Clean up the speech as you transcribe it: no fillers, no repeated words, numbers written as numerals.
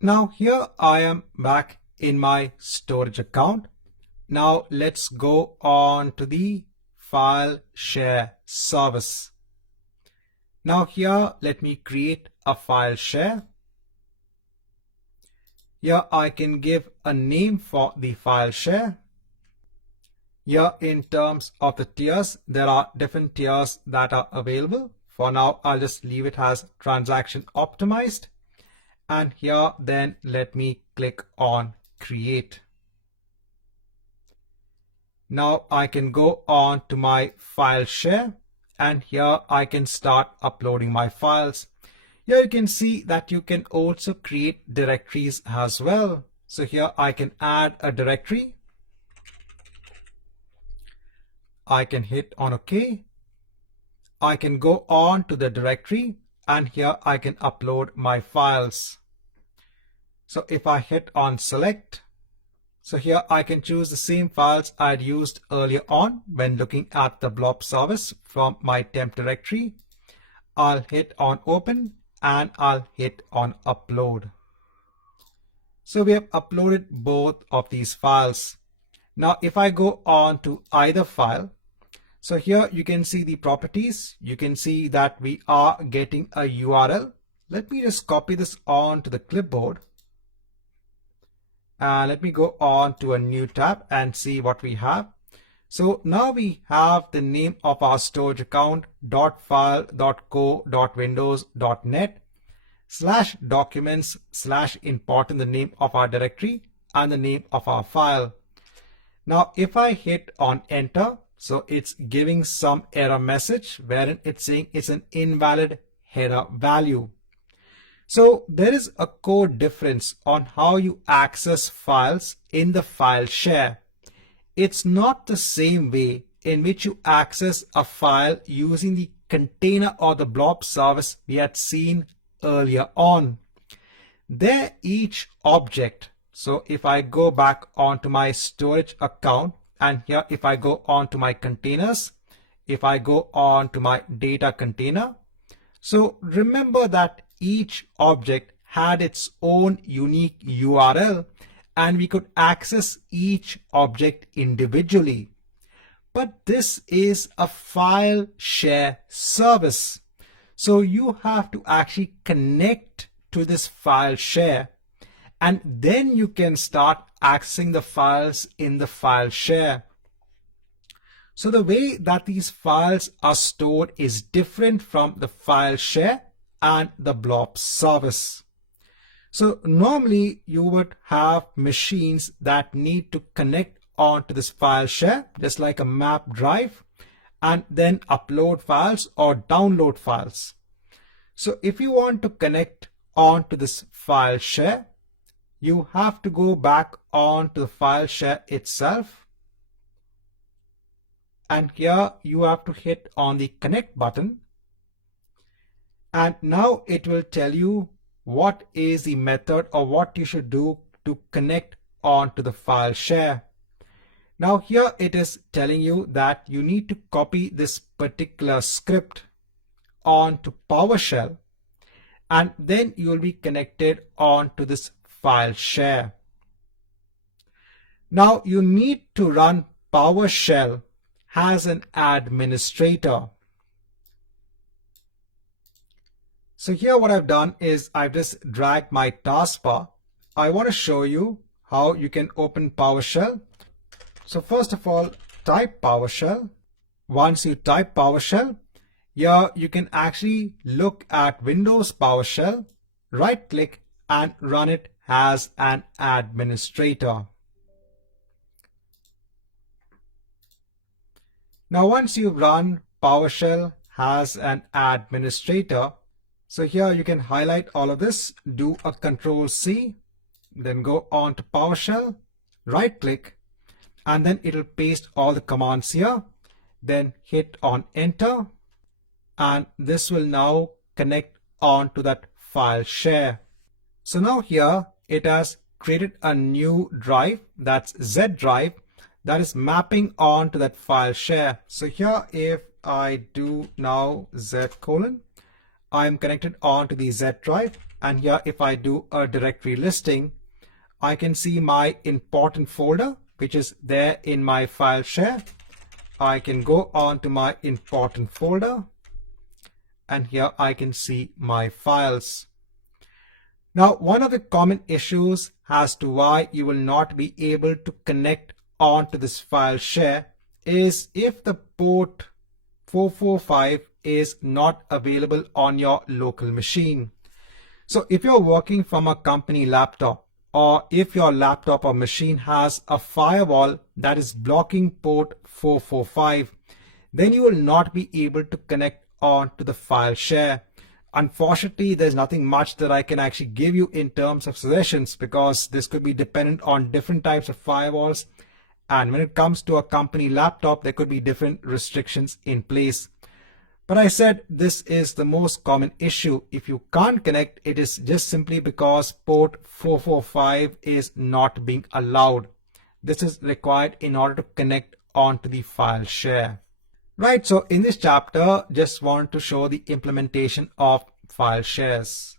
Now here I am back in my storage account. Now let's go on to the file share service. Now here let me create a file share. Here I can give a name for the file share. Here in terms of the tiers, there are different tiers that are available. For now, I'll just leave it as transaction optimized. And here then let me click on create. Now I can go on to my file share and here I can start uploading my files. Here you can see that you can also create directories as well. So here I can add a directory. I can hit on OK. I can go on to the directory and here I can upload my files. So if I hit on select, so here I can choose the same files I'd used earlier on when looking at the blob service from my temp directory. I'll hit on open and I'll hit on upload. So we have uploaded both of these files. Now if I go on to either file, so here you can see the properties. You can see that we are getting a URL. Let me just copy this onto the clipboard. Let me go on to a new tab and see what we have. So now we have the name of our storage account .file.co.windows.net /documents/ important, the name of our directory and the name of our file. Now if I hit on enter, so it's giving some error message wherein it's saying it's an invalid header value. So there is a code difference on how you access files in the file share. It's not the same way in which you access a file using the container or the blob service we had seen earlier on. There each object. So if I go back onto my storage account and here if I go on to my containers, if I go on to my data container, so remember that each object had its own unique URL and we could access each object individually. But this is a file share service. So you have to actually connect to this file share and then you can start accessing the files in the file share. So the way that these files are stored is different from the file share and the blob service. So normally you would have machines that need to connect onto this file share, just like a map drive, and then upload files or download files. So if you want to connect onto this file share, you have to go back onto the file share itself. And here you have to hit on the connect button. And now it will tell you what is the method or what you should do to connect onto the file share. Now here it is telling you that you need to copy this particular script onto PowerShell and then you will be connected onto this file share. Now you need to run PowerShell as an administrator. So here what I've done is I've just dragged my taskbar. I want to show you how you can open PowerShell. So first of all, type PowerShell. Once you type PowerShell, here you can actually look at Windows PowerShell, right click and run it as an administrator. Now once you run PowerShell as an administrator, so here you can highlight all of this, do a Control-C, then go on to PowerShell, right click, and then it'll paste all the commands here. Then hit on enter, and this will now connect on to that file share. So now here it has created a new drive, that's Z drive, that is mapping on to that file share. So here if I do now Z:, I'm connected on to the Z drive. And here if I do a directory listing, I can see my important folder, which is there in my file share. I can go on to my important folder, and here I can see my files. Now, one of the common issues as to why you will not be able to connect onto this file share is if the port 445 is not available on your local machine. So if you're working from a company laptop, or if your laptop or machine has a firewall that is blocking port 445, then you will not be able to connect on to the file share. Unfortunately, there's nothing much that I can actually give you in terms of suggestions, because this could be dependent on different types of firewalls. And when it comes to a company laptop, there could be different restrictions in place. But I said this is the most common issue. If you can't connect, it is just simply because port 445 is not being allowed. This is required in order to connect onto the file share. Right, so in this chapter, just want to show the implementation of file shares.